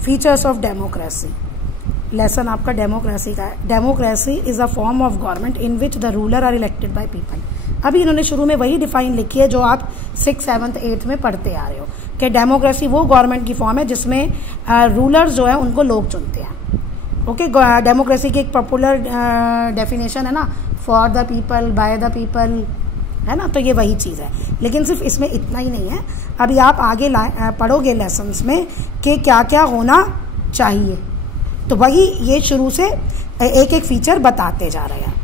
Features of democracy, lesson आपका democracy का है। Democracy is a form of government in which the ruler are elected by people. अभी इन्होंने शुरू में वही डिफाइन लिखी है जो आप 6th, 7th, 8th में पढ़ते आ रहे हो कि डेमोक्रेसी वो गवर्नमेंट की फॉर्म है जिसमें रूलर्स जो है उनको लोग चुनते हैं। ओके, डेमोक्रेसी की एक पॉपुलर डेफिनेशन है ना, for the people, bye the people, है ना, तो ये वही चीज़ है। लेकिन सिर्फ इसमें इतना ही नहीं है, अभी आप आगे पढ़ोगे लेसन्स में कि क्या क्या होना चाहिए, तो वही ये शुरू से एक एक फीचर बताते जा रहे हैं।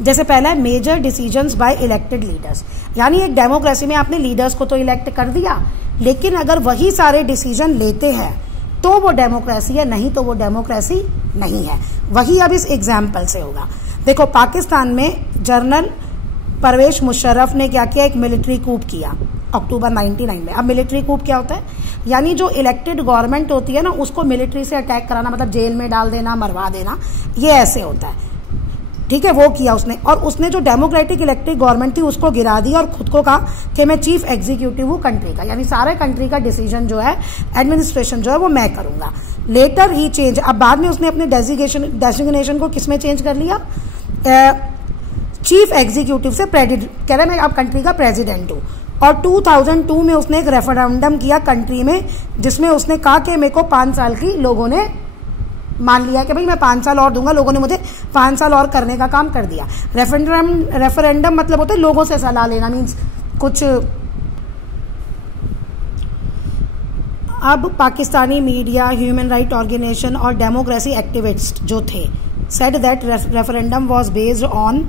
जैसे पहला है major decisions by elected leaders, यानी एक डेमोक्रेसी में आपने लीडर्स को तो इलेक्ट कर दिया, लेकिन अगर वही सारे डिसीजन लेते हैं तो वो डेमोक्रेसी है, नहीं तो वो डेमोक्रेसी नहीं है। वही अब इस एग्जाम्पल से होगा। देखो, पाकिस्तान में जनरल परवेज मुशर्रफ ने क्या किया, एक मिलिट्री कूप किया अक्टूबर 99 में। अब मिलिट्री कूप क्या होता है, यानी जो इलेक्टेड गवर्नमेंट होती है ना उसको मिलिट्री से अटैक कराना, मतलब जेल में डाल देना, मरवा देना, ये ऐसे होता है। ठीक है, वो किया उसने, और उसने जो डेमोक्रेटिक इलेक्टेड गवर्नमेंट थी उसको गिरा दी और खुद को कहा कि मैं चीफ एग्जीक्यूटिव हूँ कंट्री का, यानी सारे कंट्री का डिसीजन जो है, एडमिनिस्ट्रेशन जो है वो मैं करूंगा। लेटर ही चेंज, अब बाद में उसने अपने डेजिग्नेशन को किसमें चेंज कर लिया, चीफ एग्जीक्यूटिव से कह रहे मैं अब कंट्री का प्रेसिडेंट हूँ। और 2002 में उसने एक रेफरेंडम किया कंट्री में, जिसमें उसने कहा कि मेरे को 5 साल की, लोगों ने मान लिया कि भाई मैं 5 साल और दूंगा, लोगों ने मुझे 5 साल और करने का काम कर दिया। रेफरेंडम मतलब होता है लोगों से सलाह लेना, मीन्स कुछ। अब Pakistani media, human right organisation और डेमोक्रेसी एक्टिविस्ट जो थे said that referendum was based on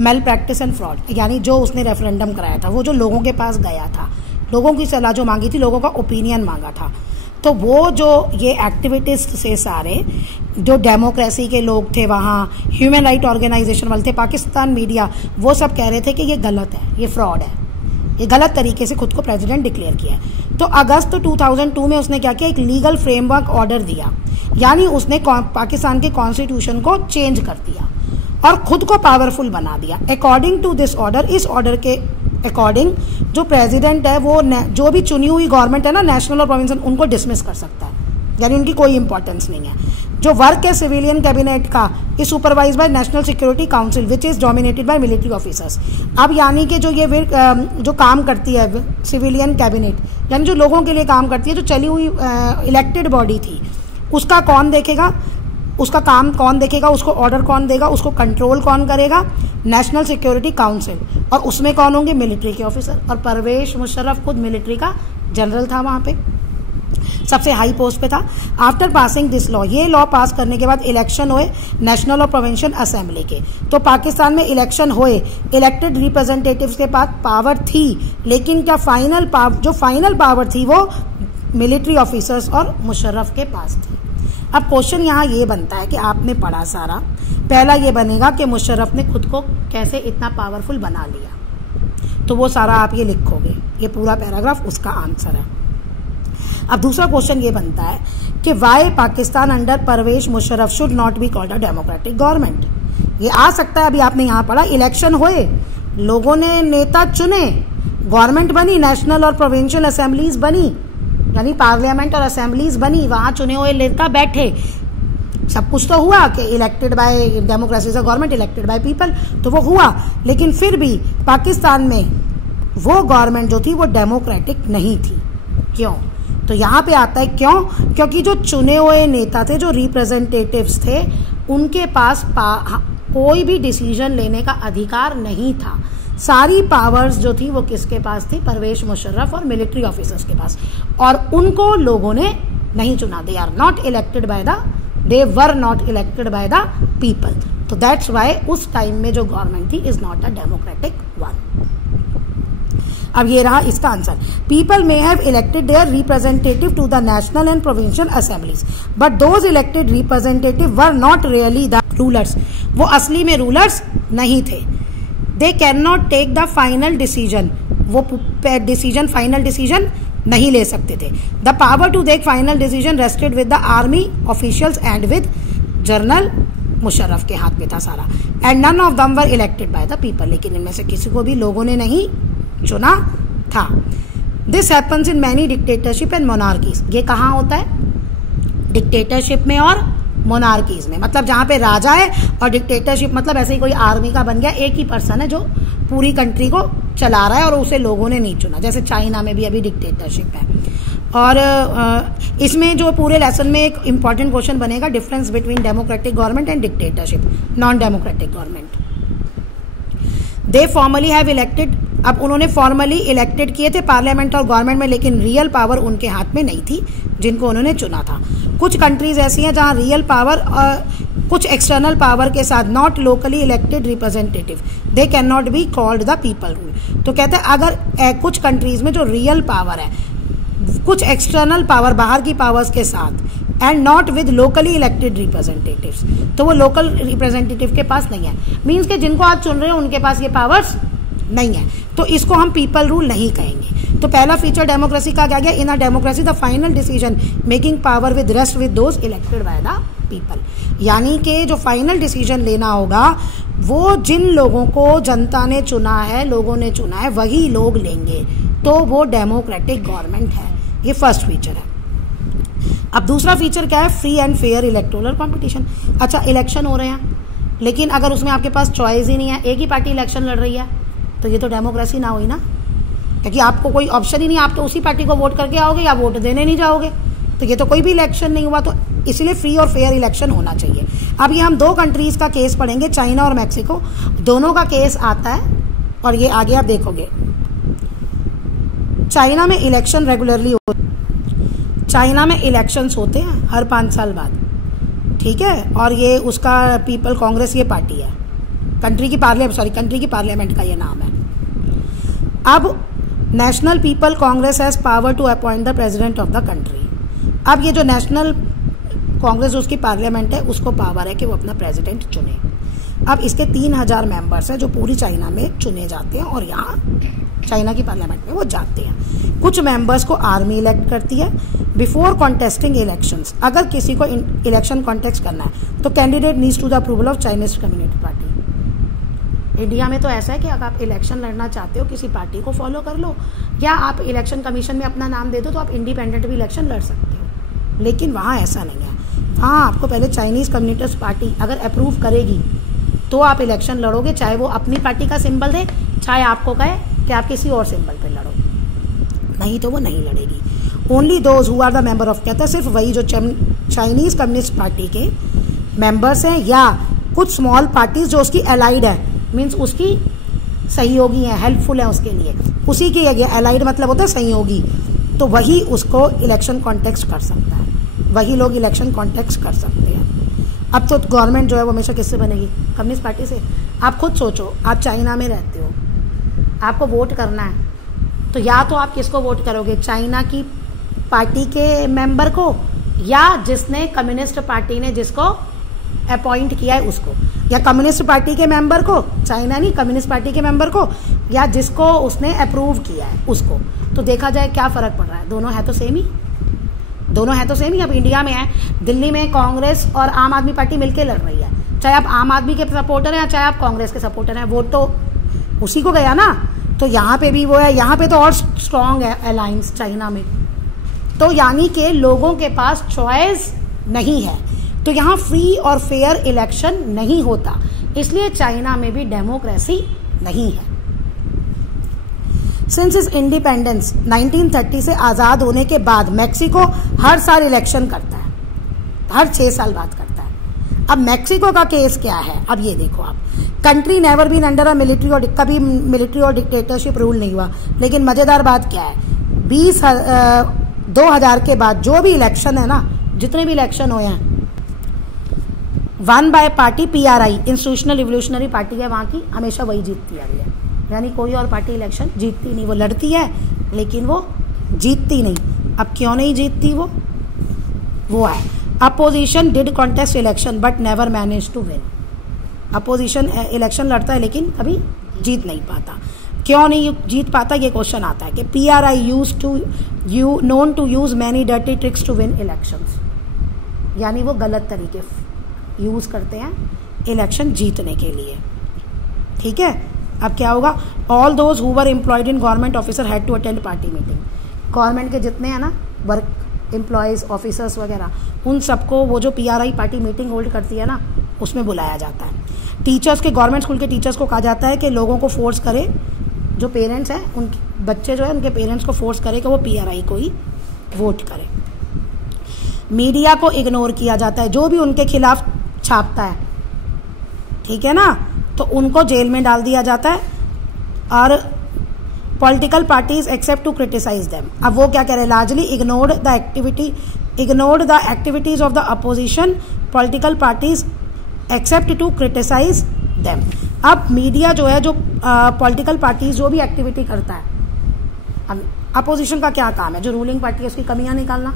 malpractice and fraud, यानी जो उसने रेफरेंडम कराया था वो जो लोगों के पास गया था, लोगों की सलाह जो मांगी थी, लोगों का ओपिनियन मांगा था, तो वो जो ये एक्टिविटिस्ट से सारे जो डेमोक्रेसी के लोग थे वहाँ, ह्यूमन राइट ऑर्गेनाइजेशन वाले थे, पाकिस्तान मीडिया, वो सब कह रहे थे कि ये गलत है, ये फ्रॉड है, ये गलत तरीके से खुद को प्रेसिडेंट डिक्लेयर किया है। तो अगस्त 2002 में उसने क्या किया, एक लीगल फ्रेमवर्क ऑर्डर दिया, यानी उसने पाकिस्तान के कॉन्स्टिट्यूशन को चेंज कर दिया और खुद को पावरफुल बना दिया। अकॉर्डिंग टू दिस ऑर्डर, इस ऑर्डर के अकॉर्डिंग जो प्रेसिडेंट है वो जो भी चुनी हुई गवर्नमेंट है ना, नेशनल और प्रोविंशियल, उनको डिसमिस कर सकता है, यानी उनकी कोई इंपॉर्टेंस नहीं है। जो वर्क है सिविलियन कैबिनेट का is supervise by national security council which is dominated by military officers. अब यानी कि जो ये जो काम करती है सिविलियन कैबिनेट, यानी जो लोगों के लिए काम करती है, जो चली हुई इलेक्टेड बॉडी थी, उसका कौन देखेगा, उसका काम कौन देखेगा, उसको ऑर्डर कौन देगा, उसको कंट्रोल कौन करेगा, नेशनल सिक्योरिटी काउंसिल, और उसमें कौन होंगे, मिलिट्री के ऑफिसर। और परवेज मुशर्रफ खुद मिलिट्री का जनरल था, वहां पे सबसे हाई पोस्ट पे था। आफ्टर पासिंग दिस लॉ, ये लॉ पास करने के बाद इलेक्शन हुए नेशनल और प्रोविंशियल असेंबली के, तो पाकिस्तान में इलेक्शन हुए, इलेक्टेड रिप्रेजेंटेटिव्स के पास पावर थी, लेकिन क्या जो फाइनल पावर थी वो मिलिट्री ऑफिसर्स और मुशर्रफ के पास थी। अब क्वेश्चन यहाँ ये बनता है कि आपने पढ़ा सारा, पहला ये बनेगा कि मुशर्रफ ने खुद को कैसे इतना पावरफुल बना लिया, तो वो सारा आप ये लिखोगे, ये पूरा पैराग्राफ उसका आंसर है। अब दूसरा क्वेश्चन ये बनता है कि why Pakistan under Pervez Musharraf should not be called a democratic government. ये आ सकता है, अभी आपने यहाँ पढ़ा, इलेक्शन हुए, लोगों ने नेता चुने, गवर्नमेंट बनी, नेशनल और प्रोविंशियल असेंबलीज बनी, यानी पार्लियामेंट और असेंबलीज बनी, वहां चुने हुए नेता बैठे, सब कुछ तो हुआ कि इलेक्टेड बाय डेमोक्रेसी से गवर्नमेंट, इलेक्टेड बाय पीपल, तो वो हुआ। लेकिन फिर भी पाकिस्तान में वो गवर्नमेंट जो थी वो डेमोक्रेटिक नहीं थी। क्यों? तो यहाँ पे आता है क्यों, क्योंकि जो चुने हुए नेता थे, जो रिप्रेजेंटेटिव्स थे, उनके पास कोई भी डिसीजन लेने का अधिकार नहीं था। सारी पावर्स जो थी वो किसके पास थी, परवेज मुशर्रफ और मिलिट्री ऑफिसर्स के पास, और उनको लोगों ने नहीं चुना। They were not elected by the people. तो दैट्स वाई उस टाइम में जो गवर्नमेंट थी is not a democratic one. अब ये रहा इसका आंसर। People may have elected their representative to the national and provincial assemblies, but those elected representative were not really the rulers. वो असली में रूलर्स नहीं थे। They can not take the final decision, वो फाइनल डिसीजन नहीं ले सकते थे। The power to take final decision rested with the army officials and with general Musharraf के हाथ में था सारा। And none of them were elected by the people, लेकिन इनमें से किसी को भी लोगों ने नहीं चुना था। This happens in many dictatorship and monarchies. ये कहाँ होता है? डिक्टेटरशिप में और मोनार्कीज में, मतलब जहाँ पे राजा है, और डिक्टेटरशिप मतलब ऐसे ही कोई आर्मी का बन गया, एक ही पर्सन है जो पूरी कंट्री को चला रहा है और उसे लोगों ने नहीं चुना, जैसे चाइना में भी अभी डिक्टेटरशिप है। और इसमें जो पूरे लेसन में एक इम्पॉर्टेंट क्वेश्चन बनेगा, difference between democratic government and dictatorship, non democratic government. They formally have elected, अब उन्होंने फॉर्मली इलेक्टेड किए थे पार्लियामेंट और गवर्नमेंट में, लेकिन रियल पावर उनके हाथ में नहीं थी जिनको उन्होंने चुना था। कुछ कंट्रीज ऐसी हैं जहां रियल पावर कुछ एक्सटर्नल पावर के साथ, not locally elected representative, they can not be called the people rule. तो कहते हैं अगर कुछ कंट्रीज में जो रियल पावर है कुछ एक्सटर्नल पावर बाहर की पावर्स के साथ, and not with locally elected representatives, तो वो लोकल रिप्रेजेंटेटिव के पास नहीं है, मीन्स के जिनको आप चुन रहे हो उनके पास ये पावर्स नहीं है, तो इसको हम पीपल रूल नहीं कहेंगे। तो पहला फीचर डेमोक्रेसी का क्या गया, in a democracy the final decision making power with rest with those elected by the people, यानी कि जो फाइनल डिसीजन लेना होगा वो जिन लोगों को जनता ने चुना है, लोगों ने चुना है, वही लोग लेंगे, तो वो डेमोक्रेटिक गवर्नमेंट है। ये फर्स्ट फीचर है। अब दूसरा फीचर क्या है, free and fair electoral competition. अच्छा, इलेक्शन हो रहे हैं, लेकिन अगर उसमें आपके पास चॉइस ही नहीं है, एक ही पार्टी इलेक्शन लड़ रही है, तो ये तो डेमोक्रेसी ना हुई ना, क्योंकि आपको कोई ऑप्शन ही नहीं, आप तो उसी पार्टी को वोट करके आओगे या वोट देने नहीं जाओगे, तो ये तो कोई भी इलेक्शन नहीं हुआ। तो इसलिए फ्री और फेयर इलेक्शन होना चाहिए। अब ये हम दो कंट्रीज का केस पढ़ेंगे, चाइना और मैक्सिको, दोनों का केस आता है और ये आगे आप देखोगे। चाइना में इलेक्शन रेगुलरली होते, चाइना में इलेक्शंस होते हैं हर 5 साल बाद, ठीक है, और ये उसका पीपल कांग्रेस ये पार्टी है, कंट्री की पार्लियामेंट का ये नाम है। अब national people congress has power to appoint the president of the country. अब ये जो नेशनल कांग्रेस उसकी पार्लियामेंट है, उसको पावर है कि वो अपना प्रेसिडेंट चुने। अब इसके 3000 मेंबर्स हैं जो पूरी चाइना में चुने जाते हैं और यहाँ चाइना की पार्लियामेंट में वो जाते हैं। कुछ मेंबर्स को आर्मी इलेक्ट करती है। बिफोर कॉन्टेस्टिंग इलेक्शंस, अगर किसी को इलेक्शन कॉन्टेस्ट करना है तो candidate needs to the approval of Chinese communist party. India में तो ऐसा है कि अगर आप इलेक्शन लड़ना चाहते हो किसी पार्टी को फॉलो कर लो, या आप इलेक्शन कमीशन में अपना नाम दे दो तो आप इंडिपेंडेंट भी इलेक्शन लड़ सकते हो, लेकिन वहाँ ऐसा नहीं है। वहाँ आपको पहले चाइनीज कम्युनिस्ट पार्टी अगर अप्रूव करेगी तो आप इलेक्शन लड़ोगे, चाहे वो अपनी पार्टी का सिंबल दे, चाहे आपको कहे कि आप किसी और सिंबल पे लड़ो, नहीं तो वो नहीं लड़ेगी। Only those who are the member of, कहता है सिर्फ वही जो चाइनीज कम्युनिस्ट पार्टी के मेंबर्स हैं या कुछ स्मॉल पार्टीज जो उसकी एलाइड है, मीन्स उसकी सहयोगी है, हेल्पफुल है उसके लिए, उसी के एलाइड मतलब होता है सहयोगी, तो वही उसको इलेक्शन कॉन्टेस्ट कर सकता है, वही लोग इलेक्शन कॉन्टेस्ट कर सकते हैं। अब तो गवर्नमेंट जो है वो हमेशा किससे बनेगी, कम्युनिस्ट पार्टी से। आप खुद सोचो, आप चाइना में रहते हो, आपको वोट करना है, तो या तो आप किसको वोट करोगे, चाइना की पार्टी के मेंबर को, या जिसने कम्युनिस्ट पार्टी ने जिसको अपॉइंट किया है उसको, या कम्युनिस्ट पार्टी के मेंबर को, चाइना नहीं कम्युनिस्ट पार्टी के मेंबर को, या जिसको उसने अप्रूव किया है उसको। तो देखा जाए क्या फर्क पड़ रहा है, दोनों है तो सेम ही, दोनों है तो सेम ही। अब इंडिया में है, दिल्ली में कांग्रेस और आम आदमी पार्टी मिलकर लड़ रही है, चाहे आप आम आदमी के सपोर्टर हैं चाहे आप कांग्रेस के सपोर्टर हैं, वोट तो उसी को गया ना। तो यहाँ पे भी वो है, यहाँ पे तो और स्ट्रांग है अलायंस चाइना में, तो यानी कि लोगों के पास चॉइस नहीं है, तो यहाँ फ्री और फेयर इलेक्शन नहीं होता, इसलिए चाइना में भी डेमोक्रेसी नहीं है। सिंस इज इंडिपेंडेंस 1930 से आज़ाद होने के बाद मैक्सिको हर साल इलेक्शन करता है, हर 6 साल बाद करता है। अब मैक्सिको का केस क्या है, अब ये देखो आप, country never been under a military और कभी मिलिट्री और डिक्टेटरशिप रूल नहीं हुआ, लेकिन मजेदार बात क्या है, 2000 के बाद जो भी इलेक्शन है ना, जितने भी इलेक्शन हुए हैं, one by party PRI institutional revolutionary party है वहाँ की, हमेशा वही जीतती आ रही है, यानी कोई और पार्टी इलेक्शन जीतती नहीं, वो लड़ती है लेकिन वो जीतती नहीं। अब क्यों नहीं जीतती वो है opposition did contest election but never manage to win. Opposition election लड़ता है लेकिन कभी जीत नहीं पाता। क्यों नहीं जीत पाता, ये क्वेश्चन आता है कि PRI known to use many dirty tricks to win elections, यानी वो गलत तरीके यूज करते हैं इलेक्शन जीतने के लिए, ठीक है। अब क्या होगा, all those who were employed in government officer had to attend party meeting. Government के जितने हैं ना एम्प्लॉयज़, ऑफिसर्स वगैरह, उन सबको वो जो PRI पार्टी मीटिंग होल्ड करती है ना, उसमें बुलाया जाता है। टीचर्स के, गवर्नमेंट स्कूल के टीचर्स को कहा जाता है कि लोगों को फोर्स करे, जो पेरेंट्स हैं उनके बच्चे जो है उनके पेरेंट्स को फोर्स करे कि वो PRI को ही वोट करें। मीडिया को इग्नोर किया जाता है, जो भी उनके खिलाफ छापता है, ठीक है ना, तो उनको जेल में डाल दिया जाता है। और political parties except to criticise them. अब वो क्या कह रहे हैं, largely ignored the activities of the opposition, political parties except to criticise them. अब मीडिया जो है, जो पॉलिटिकल पार्टीज जो भी एक्टिविटी करता है, अब अपोजिशन का क्या काम है, जो रूलिंग पार्टी है उसकी कमियां निकालना,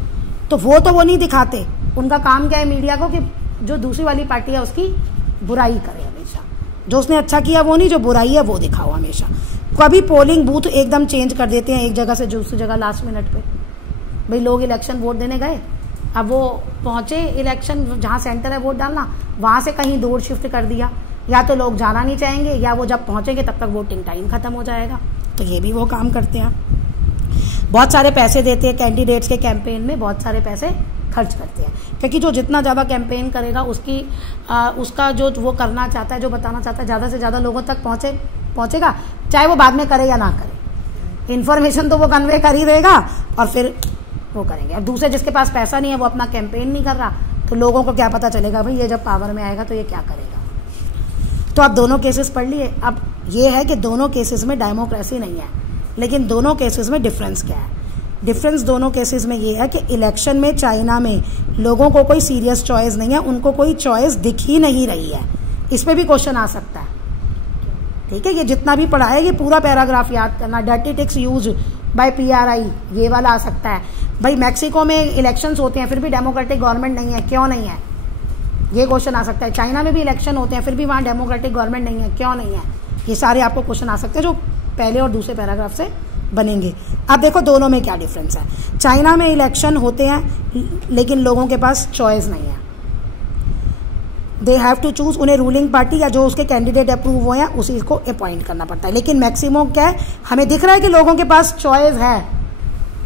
तो वो नहीं दिखाते। उनका काम क्या है मीडिया को, कि जो दूसरी वाली पार्टी है उसकी बुराई करे हमेशा, जो उसने अच्छा किया वो नहीं, जो बुराई है वो दिखाओ हमेशा। कभी पोलिंग बूथ एकदम चेंज कर देते हैं एक जगह से दूसरी जगह लास्ट मिनट पे। भाई लोग इलेक्शन वोट देने गए, अब वो पहुंचे इलेक्शन जहां सेंटर है वोट डालना, वहां से कहीं दूर शिफ्ट कर दिया, या तो लोग जाना नहीं चाहेंगे, या वो जब पहुंचेंगे तब तक वोटिंग टाइम खत्म हो जाएगा। तो ये भी वो काम करते हैं। बहुत सारे पैसे देते हैं कैंडिडेट्स के कैंपेन में, बहुत सारे पैसे खर्च करते हैं, क्योंकि जो जितना ज़्यादा कैंपेन करेगा उसका जो वो करना चाहता है, जो बताना चाहता है, ज़्यादा से ज़्यादा लोगों तक पहुंचेगा, चाहे वो बाद में करे या ना करे। इन्फॉर्मेशन तो वो कन्वे कर ही देगा और फिर वो करेंगे। अब दूसरे जिसके पास पैसा नहीं है, वो अपना कैंपेन नहीं कर रहा, तो लोगों को क्या पता चलेगा भाई ये जब पावर में आएगा तो ये क्या करेगा। तो आप दोनों केसेस पढ़ लिए। अब ये है कि दोनों केसेस में डेमोक्रेसी नहीं है, लेकिन दोनों केसेस में डिफरेंस क्या है। डिफरेंस दोनों केसेस में ये है कि इलेक्शन में चाइना में लोगों को कोई सीरियस चॉइस नहीं है, उनको कोई चॉइस दिख ही नहीं रही है। इस पे भी क्वेश्चन आ सकता है, ठीक है। ये जितना भी पढ़ा है ये पूरा पैराग्राफ याद करना। Dirty tricks use by PRI, ये वाला आ सकता है। भाई मैक्सिको में इलेक्शंस होते हैं फिर भी डेमोक्रेटिक गवर्नमेंट नहीं है, क्यों नहीं है, ये क्वेश्चन आ सकता है। चाइना में भी इलेक्शन होते हैं फिर भी वहाँ डेमोक्रेटिक गवर्नमेंट नहीं है, क्यों नहीं है। ये सारे आपको क्वेश्चन आ सकते हैं जो पहले और दूसरे पैराग्राफ से बनेंगे। अब देखो दोनों में क्या डिफरेंस है। चाइना में इलेक्शन होते हैं लेकिन लोगों के पास चॉइस नहीं है, दे हैव टू चूज, उन्हें रूलिंग पार्टी या जो उसके कैंडिडेट अप्रूव हुए हैं उसी को अपॉइंट करना पड़ता है। लेकिन मैक्सिमम क्या है, हमें दिख रहा है कि लोगों के पास चॉइस है,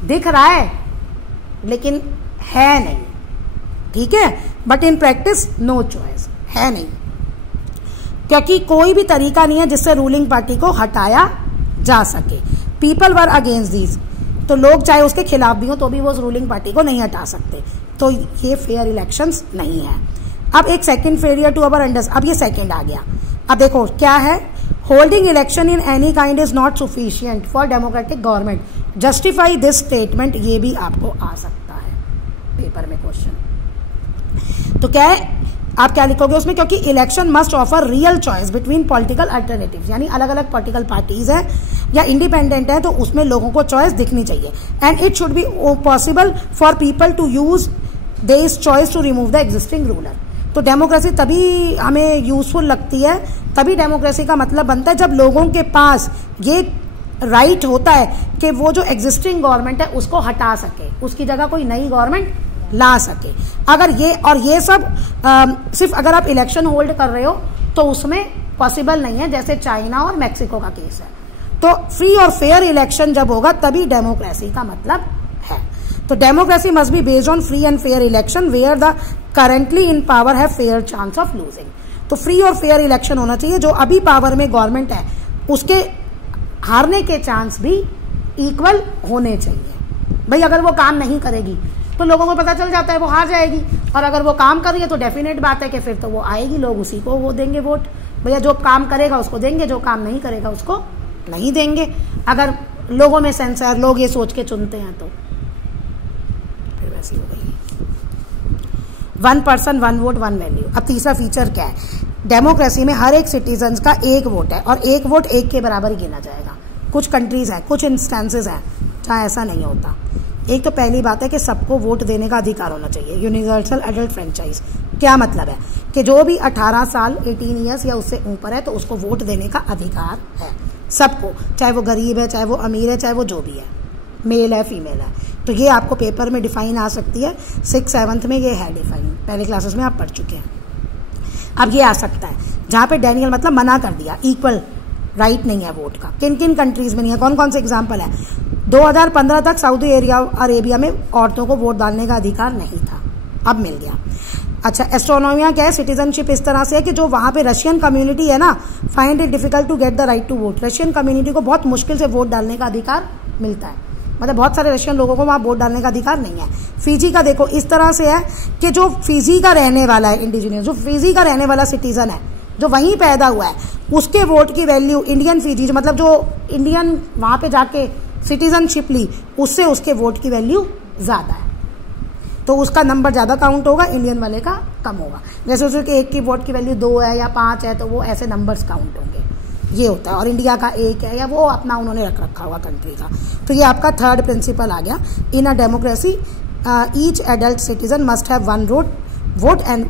दिख रहा है लेकिन है नहीं, ठीक है। But in practice no choice, है नहीं, क्योंकि कोई भी तरीका नहीं है जिससे रूलिंग पार्टी को हटाया जा सके। पीपल वर अगेंस्ट दीज, तो लोग चाहे उसके खिलाफ भी हो तो भी वो उस रूलिंग पार्टी को नहीं हटा सकते। तो ये फेयर इलेक्शंस नहीं है। अब एक second failure to our understand, अब ये सेकंड आ गया। अब देखो क्या है, holding election in any kind is not sufficient for democratic government, justify this statement. ये भी आपको आ सकता है पेपर में क्वेश्चन। तो क्या है, आप क्या लिखोगे उसमें, क्योंकि election must offer real choice between political alternatives, यानी अलग अलग पॉलिटिकल पार्टीज है या इंडिपेंडेंट है तो उसमें लोगों को चॉइस दिखनी चाहिए। And it should be possible for people to use this choice to remove the existing ruler. तो डेमोक्रेसी तभी हमें यूजफुल लगती है, तभी डेमोक्रेसी का मतलब बनता है जब लोगों के पास ये राइट होता है कि वो जो एग्जिस्टिंग गवर्नमेंट है उसको हटा सके, उसकी जगह कोई नई गवर्नमेंट ला सके। अगर ये सब सिर्फ अगर आप इलेक्शन होल्ड कर रहे हो तो उसमें पॉसिबल नहीं है, जैसे चाइना और मैक्सिको का केस है। तो फ्री और फेयर इलेक्शन जब होगा तभी डेमोक्रेसी का मतलब है। तो democracy must be based on free and fair election where the currently in power have fair chance of losing. तो फ्री और फेयर इलेक्शन होना चाहिए, जो अभी पावर में गवर्नमेंट है उसके हारने के चांस भी इक्वल होने चाहिए। भाई अगर वो काम नहीं करेगी तो लोगों को पता चल जाता है वो हार जाएगी, और अगर वो काम कर रही है तो डेफिनेट बात है कि फिर तो वो आएगी, लोग उसी को वो देंगे वोट। भैया जो काम करेगा उसको देंगे, जो काम नहीं करेगा उसको नहीं देंगे। अगर लोगों में सेंस है, लोग ये सोच के चुनते हैं तो फिर वैसी हो गई। 1 पर्सन 1 वोट 1 वैल्यू। अब तीसरा फीचर क्या है, डेमोक्रेसी में हर एक सिटीजन का एक वोट है और एक वोट एक के बराबर ही गिना जाएगा। कुछ कंट्रीज है, कुछ इंस्टेंसेस हैं जहाँ ऐसा नहीं होता। एक तो पहली बात है कि सबको वोट देने का अधिकार होना चाहिए, यूनिवर्सल एडल्ट फ्रेंचाइज। क्या मतलब है कि जो भी 18 साल 18 ईयर्स या उससे ऊपर है तो उसको वोट देने का अधिकार है सबको, चाहे वो गरीब है, चाहे वो अमीर है, चाहे वो जो भी है, मेल है फीमेल है। तो ये आपको पेपर में डिफाइन आ सकती है, 6th 7th में ये है डिफाइन, पहले क्लासेस में आप पढ़ चुके हैं। अब ये आ सकता है जहाँ पे डैनियल मतलब मना कर दिया, इक्वल राइट नहीं है वोट का। किन किन कंट्रीज में नहीं है, कौन कौन से एग्जाम्पल है, 2015 तक सऊदी अरेबिया में औरतों को वोट डालने का अधिकार नहीं था, अब मिल गया। अच्छा, एस्ट्रोनोमिया क्या है? सिटीजनशिप इस तरह से है कि जो वहाँ पे रशियन कम्युनिटी है ना, find it difficult to get the right to vote. Russian community को बहुत मुश्किल से वोट डालने का अधिकार मिलता है, मतलब बहुत सारे रशियन लोगों को वहाँ वोट डालने का अधिकार नहीं है। फिजी का देखो इस तरह से है कि जो फिजी का रहने वाला है, इंडिजिनियस, जो फिजी का रहने वाला सिटीजन है, जो वहीं पैदा हुआ है, उसके वोट की वैल्यू इंडियन फिजी, मतलब जो इंडियन वहाँ पे जाके सिटीजनशिप ली, उससे उसके वोट की वैल्यू ज़्यादा है, तो उसका नंबर ज़्यादा काउंट होगा, इंडियन वाले का कम होगा। जैसे उसके एक की वोट की वैल्यू 2 है या 5 है, तो वो ऐसे नंबर्स काउंट होंगे, ये होता है। और इंडिया का 1 है, या वो अपना उन्होंने रखा हुआ कंट्री का। तो ये आपका थर्ड प्रिंसिपल आ गया। In a democracy each adult citizen must have 1 vote and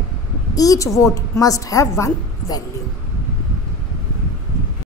each vote must have 1 value.